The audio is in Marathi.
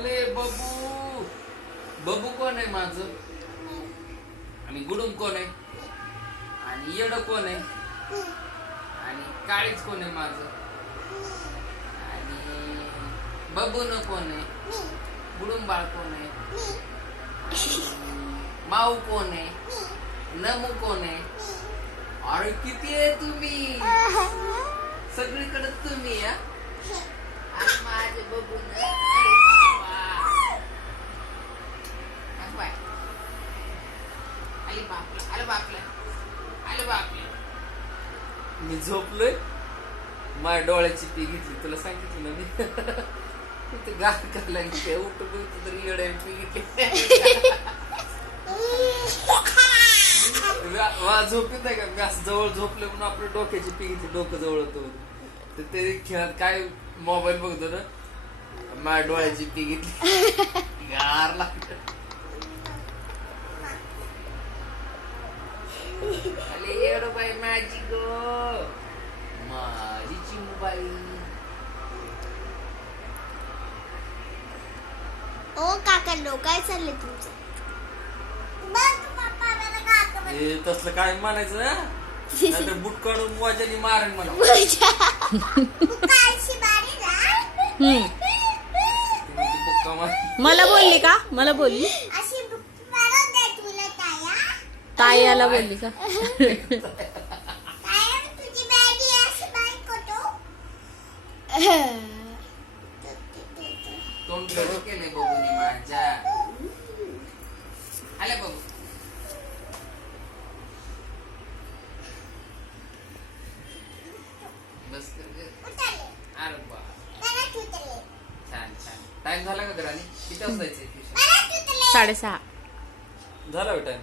आले बबू. बबू कोण आहे माझं? आणि गुडुम कोण आहे? आणि येड कोण आहे? आणि काळीच कोण आहे माझं? आणि बबून कोण आहे? गुडुम बाळ कोण आहे? माऊ कोण आहे? नमू कोण आहे? अरे किती आहे तुम्ही? सगळीकडे तुम्ही या. आणि माझे बबून मी झोपलोय. माझ्या डोळ्याची पी घेतली. तुला सांगितलं ना मी. ते गार करायला घेतली. उठून तरी येड्या पी घेतली. झोपीत आहे का? मी असं जवळ झोपले म्हणून आपल्या डोक्याची पी घेतली. डोकं जवळ होतं तर ते खेळात काय मोबाईल बघतो ना. माझ्या डोळ्याची पी घेतली. गार लागत. अरे येडो बाई माझी गो. माझी चिमूबाई. ओ काकांनो काय चाललंय तुमचं? तसलं काय म्हणायचं ना. नाहीतर बुट काढून वाजानी मारेन मला. मला बोलली का? मला बोलली तायाला बोलली का? तोंड कडू केले बघून माझ्या. आले बघू. बस कर. अरे वा छान छान. टाइम झाला का घराने? किती वाजता जायचंय? 6:30. झाला टाइम.